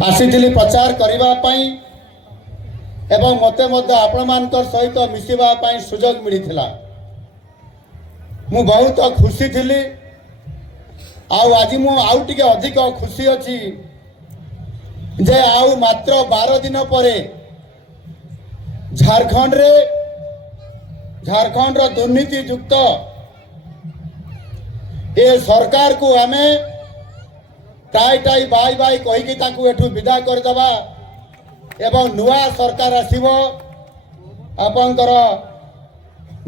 आसी प्रचार करने एवं मते आपण सहित मिसवा सुजोग मिलता। मु बहुत खुशी थी। आज मु आउ टिके अधिक खुशी अच्छी जे आउ मात्र 12 दिन पर झारखंड दुर्नीति युक्त ये सरकार को आमे टाई टाई बाई बाई कहीकि एठू विदा करदबा एवं नुआ सरकार आसीबो आपनकर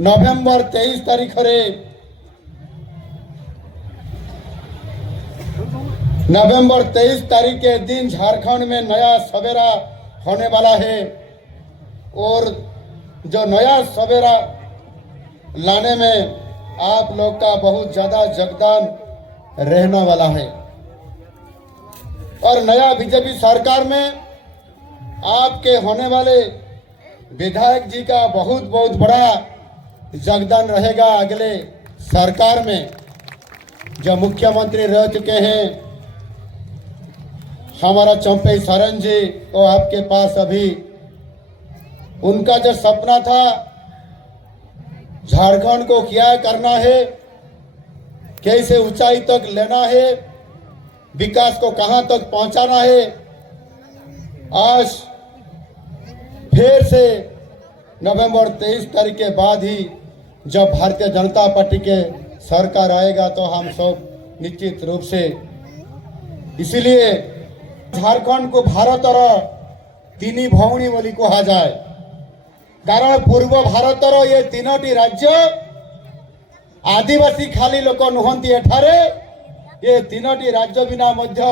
नवेम्बर 23 तारीख रे नवंबर 23 तारीख के दिन झारखंड में नया सवेरा होने वाला है और जो नया सवेरा लाने में आप लोग का बहुत ज़्यादा योगदान रहने वाला है। और नया बीजेपी सरकार में आपके होने वाले विधायक जी का बहुत बहुत बड़ा योगदान रहेगा। अगले सरकार में जो मुख्यमंत्री रह चुके हैं हमारा चंपई सरन जी, तो आपके पास अभी उनका जो सपना था झारखंड को क्या करना है, कैसे ऊंचाई तक लेना है, विकास को कहां तक पहुंचाना है, आज फिर से नवंबर 23 तारीख के बाद ही जब भारतीय जनता पार्टी के सरकार आएगा तो हम सब निश्चित रूप से इसीलिए झारखंड को भारतर तीन भौणी बोली कहा जाए। कारण पूर्व भारतर ये तीनोटी राज्य आदिवासी खाली लोक नुहंती एठारे ये तीनोटी राज्य बिना मध्य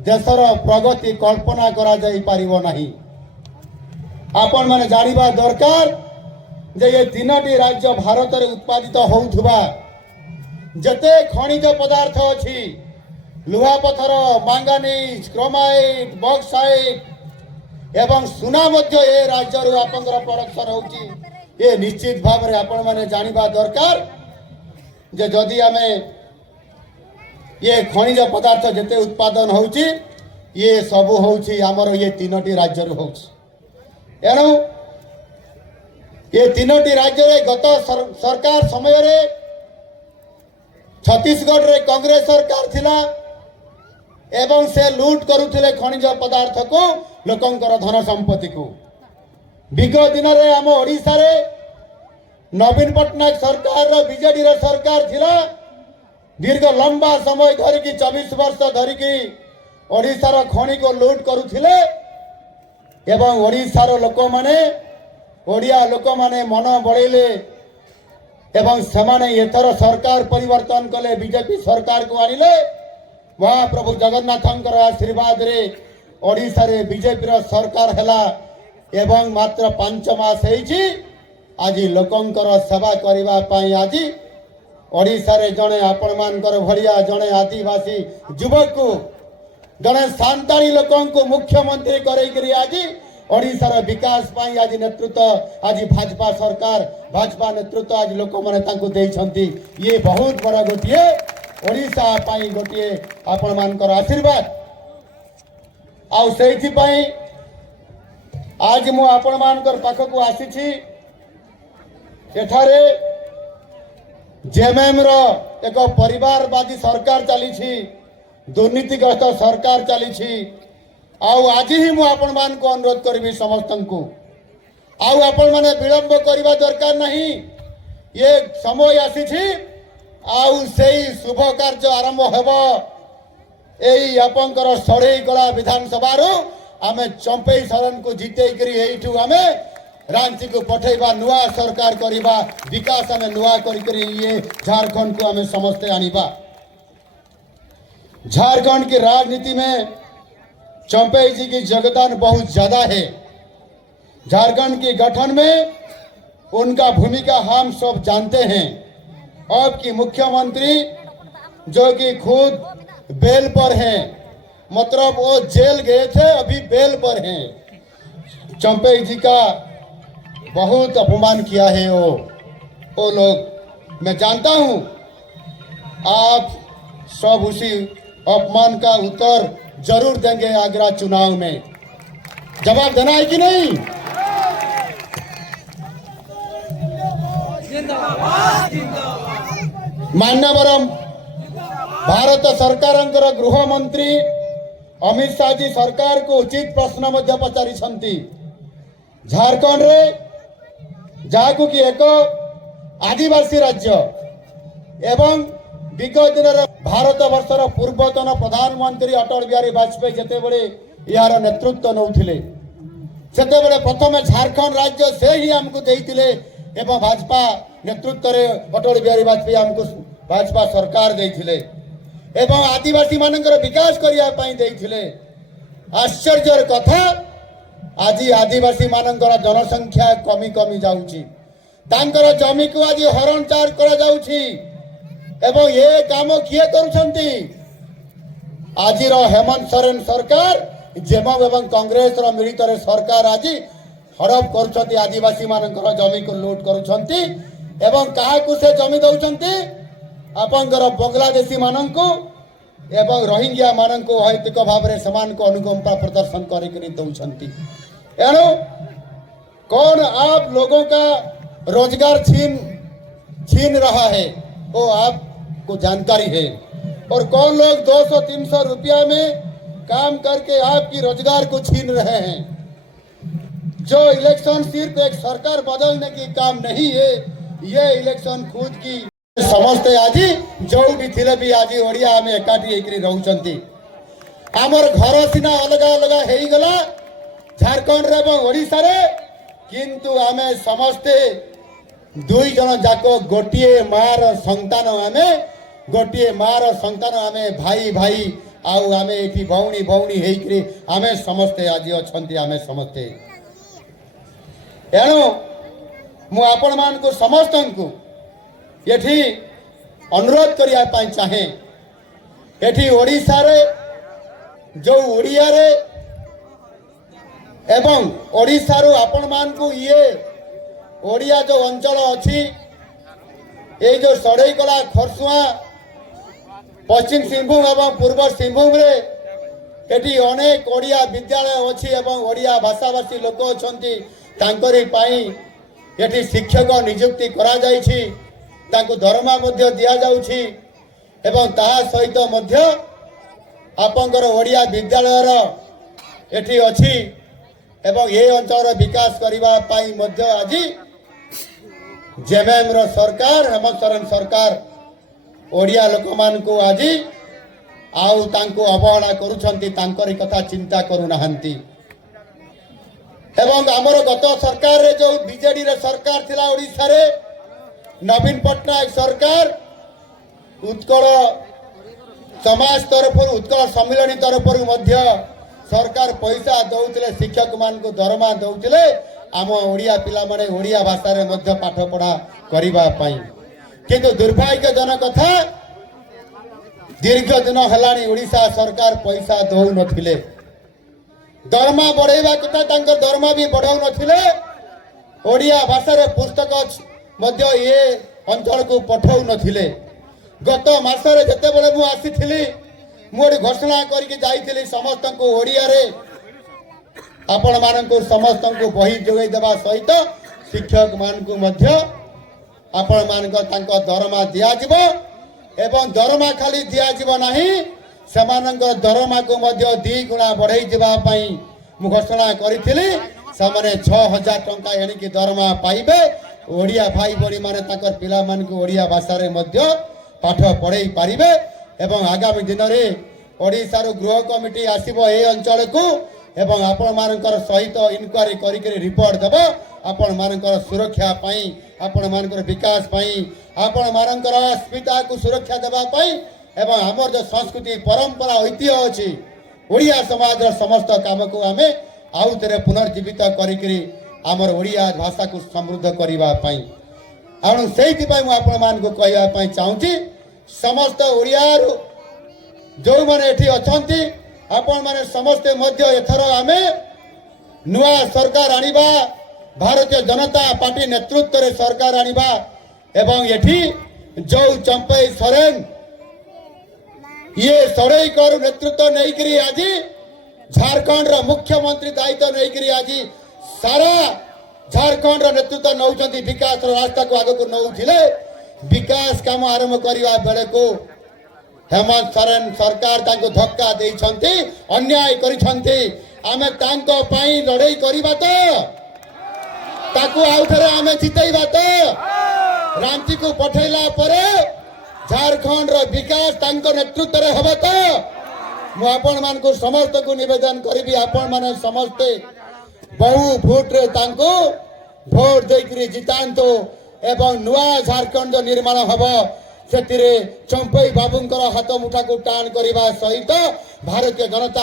देशर प्रगति कल्पना करा जाई पारिबो नहीं। आपण माने जानिबा दरकार जे ये तीनोटी राज्य भारत रे उत्पादित होउथबा जते खनिज पदार्थ अछि लुहा पत्थर, मांगानीज, क्रोमाइट, बॉक्साइट एवं सुना मध्य ए राज्य आपंकर प्रोडक्शन होउची। ये निश्चित भाव में आपण माने जानिबा दरकार जे जदि आमे ये खनिज पदार्थ जते उत्पादन होउची ये सब होउची हमर ये तीनोटी राज्य रे होउची। एनु ये तीनोटी राज्य रे गत सरकार समय रे छत्तीसगढ़ रे कांग्रेस सरकार थिला एवं से लूट करुथिले खनिज पदार्थ को लोकंकर धन संपत्ति को। विगत दिन रे आम ओडिशा रे नवीन पटनायक सरकार बीजेडी रे सरकार थिला। दीर्घ लंबा समय धरिकी 24 वर्ष धरिकी ओडिशार खनि को लूट करुथिले एवं ओडिशार लोक माने ओडिया लोक माने मन बड़ेले एवं सेमाने एथर सरकार परिवर्तन कले बीजेपी सरकार को आनिले। महाप्रभु जगन्नाथंकर आशीर्वाद रे ओडिशा रे बीजेपी रो सरकार हैला एवं मात्र 5 मास हेछि। आज लोकंकर सेवा करिवा पई आज ओडिशा रे जणे आपण मानकर भलिया जणे आदिवासी युवक को जणे सांताली लोकन को मुख्यमंत्री करै करी आज ओडिशा रे विकास पई आज नेतृत्व आज भाजपा सरकार भाजपा नेतृत्व आज लोक माने तांको देइछंती। ये बहुत बड़ा गोटिए ओडिशा पई गोटिए आपण मानकर आशीर्वाद। आ सेथि पई आज मु आपण मानकर पाखकु आसीछि। एठारे जेएमएम रो एक परिवारवादी सरकार चलीछि, दुर्नीतिग्रस्त सरकार चलीछि। आउ आज ही मु आपण मान को अनुरोध करबी समस्त को आउ आपण माने विलंब करबा दरकार नहीं। ये समय आसीछि आउ सेही शुभ कार्य आरंभ हेबो। एई आपनकर सड़ई गला विधानसभा रो आमे चंपई सरन को जीते करी एठू आमे रांची को पठेबा, नुआ सरकार करिबा, विकास आमे नुआ करी ये झारखंड को आमे समस्त आनिबा। झारखंड की राजनीति में चंपई जी की योगदान बहुत ज्यादा है। झारखंड के गठन में उनका भूमिका हम सब जानते हैं। अब की मुख्यमंत्री जो कि खुद बेल पर हैं, मतलब वो जेल गए थे अभी बेल पर हैं। चंपई जी का बहुत अपमान किया है वो लोग। मैं जानता हूं आप सब उसी अपमान का उत्तर जरूर देंगे आगरा चुनाव में। जवाब देना है कि नहीं? मान्यवर भारत सरकार गृह मंत्री अमित शाह जी सरकार को उचित प्रश्न पचारि झारखंड रे जहां कि एक आदिवासी राज्य एवं विगत दिन भारत वर्षर पूर्वतन प्रधानमंत्री अटल बिहारी वाजपेयी जितेबले यार नेतृत्व नौथिले सेतेबले प्रथम झारखंड राज्य से ही हमको देइथिले एवं भाजपा नेतृत्व रे अटल बिहारी वाजपेयी हमको भाजपा सरकार देइथिले एवं आदिवासी मानकर विकास करिया पई देइथिले। आश्चर्यर कथा आज आदिवासी मानकर जनसंख्या कमी कमी जाउची तांकर जमी को आज हरण चार करा जाउची एवं ये काम किए करुछंती आज हेमंत सोरेन सरकार जेम एवं कांग्रेस मिलित सरकार आज हड़प करुछंती आदिवासी मानकर जमी को लूट करुछंती एवं काहाकू से जमी दउछंती आपनकर बांग्लादेशी माननको एवं रोहिंग्या माननको अहैतिक भाव में समान को अनुकंपा प्रदर्शन करिकरी दउछंती। एणु कौन आप लोगों का रोजगार छीन रहा है वो आपको जानकारी है और कौन लोग 200-300 रुपया में काम करके आपकी रोजगार को छीन रहे हैं। जो इलेक्शन सिर्फ एक सरकार बदलने की काम नहीं है, ये इलेक्शन खुद की समस्ते आज जो भी थिले भी आज ओडिया आम एकाठी होकर रहउचंती। आमर घर सीना अलग अलग हो गला झारखंड रे एवं ओडिशा रे किंतु आमे समस्ते दुई जन जाक गोटिए मार संतान आमे गोटिए मार संतान आमे भाई भाई आउ आमे एठी भौणी भौणी हेकरी आमे समस्ते आज अछंती आमे समस्ते। एणु मु आपण मान को समस्त को एठी अनुरोध करिया पाई चाहे एठी ओडिशा रे जो ओडिया रे एवं ओडिशा रो आपण मान को ये ओडिया जो अंचल अच्छी ये जो सड़ईकला खरसुआ पश्चिम सिंहभूम एवं पूर्व सिंहभूम रे एठी अनेक ओडिया विद्यालय अच्छी एवं ओडिया भाषाभाषी लोक अछंती तांकरी पाई एठी शिक्षक नियुक्ति करा जायछि तांको दरमा मध्य दिया जाउछि एवं ताहा सहित मध्य आपंकर ओडिया विद्यालय रो एठी अछि एवं ये अंचल विकास करबा पाई मध्य आज जेएमएम रो सरकार हेमंत सोरेन सरकार ओडिया लोक मान को आज आउ तांको अवहेला करूछंती तांकरी कथा चिंता करू नाहंती। एवं आमर गत सरकार रे जो बीजेडी रे सरकार थिला ओडिशा रे नवीन पट्टनायक सरकार उत्कल समाज तरफ उत्कल सम्मिलनी तरफ मध्य सरकार पैसा दौले शिक्षक मान को दरमा दौले आम ओडिया पिला माने ओडिया भाषा रे मध्य पाठ पढ़ा करिबा पाई किंतु दुर्भाग्यजनक कथा दीर्घ दिन हलानी ओडिशा सरकार पैसा दौ नथिले दरमा बढ़ेबा कथा तांकर दरमा भी बढ़ाउ नथिले ओडिया भाषा रे पुस्तक मध्य ये अंचल को पठाउ नथिले। गत मासरे जते बेले मु आसीथिली मोर घोषणा करके जाइथिली समस्त को ओडिया रे आपण मान को समस्त को बही जोगै देबा सहित शिक्षक मान को मध्य आपण मान को तांको दरमा दिया जिवो एवं दरमा खाली दिया जिवो नाही सेमानक दरमा को मध्य 2 गुणा बढ़ाई जिबा पई मु घोषणा करिथिली सामने 6000 टंका एणिकी दरमा पाइबे ओडिया भाई बड़ी माने ताकर पिला मान को ओडिया भाषा रे मध्य पाठ पढ़ाई पारिबे एवं आगामी दिन रे ओडिशा रो गृह कमिटी आसीबो ए अंचल को एवं आपण मानकर सहित इनक्वारी करिकरी रिपोर्ट देबो आपण मानकर सुरक्षा पई आपण मानकर विकास पई आपण मानकर अस्मिता को सुरक्षा देबा पई एवं हमर जो संस्कृति परंपरा ऐतिह्य अछि ओडिया समाज रो समस्त काम को आमे आउ तेरे पुनर्जीवित करिकरी आमर ओडिया भाषा को समृद्ध करबा पई आउ सेति पई मु आपण मान को कहबा पई चाहूची समस्त ओडिया जो माने एठी अछंती आपण माने समस्त मध्य एथर आमे नुआ सरकार आनिबा भारतीय जनता पार्टी नेतृत्व रे सरकार आनिबा एवं एठी जो चंपई सोरेन ये सड़ईकर नेतृत्व नहीं करी आज झारखंड रा मुख्यमंत्री दायित्व नहीं करी आज सारा झारखंड रा नेतृत्व नौचंती विकास रो रास्ता को आगे को नौथिले विकास काम आरंभ करवा बेले को हेमंत सोरेन सरकार तांको धक्का देइछंती अन्याय करिछंती आमे तांको पई लड़ाई करबा तो ताकू आउथरे आमे जितैबा तो रांची को पठैला परे झारखंड रो विकास तांको नेतृत्व रे हबो तो मु आपण मान को समस्त को निवेदन करिबी आपण माने समस्त बहु भोट रे तांको भोट देकरी जितांतो एवं नुआ झारखंड निर्माण हबो सेतिरे चंपई बाबूंकर हाथ मुठा को टाण करबा सहित भारतीय जनता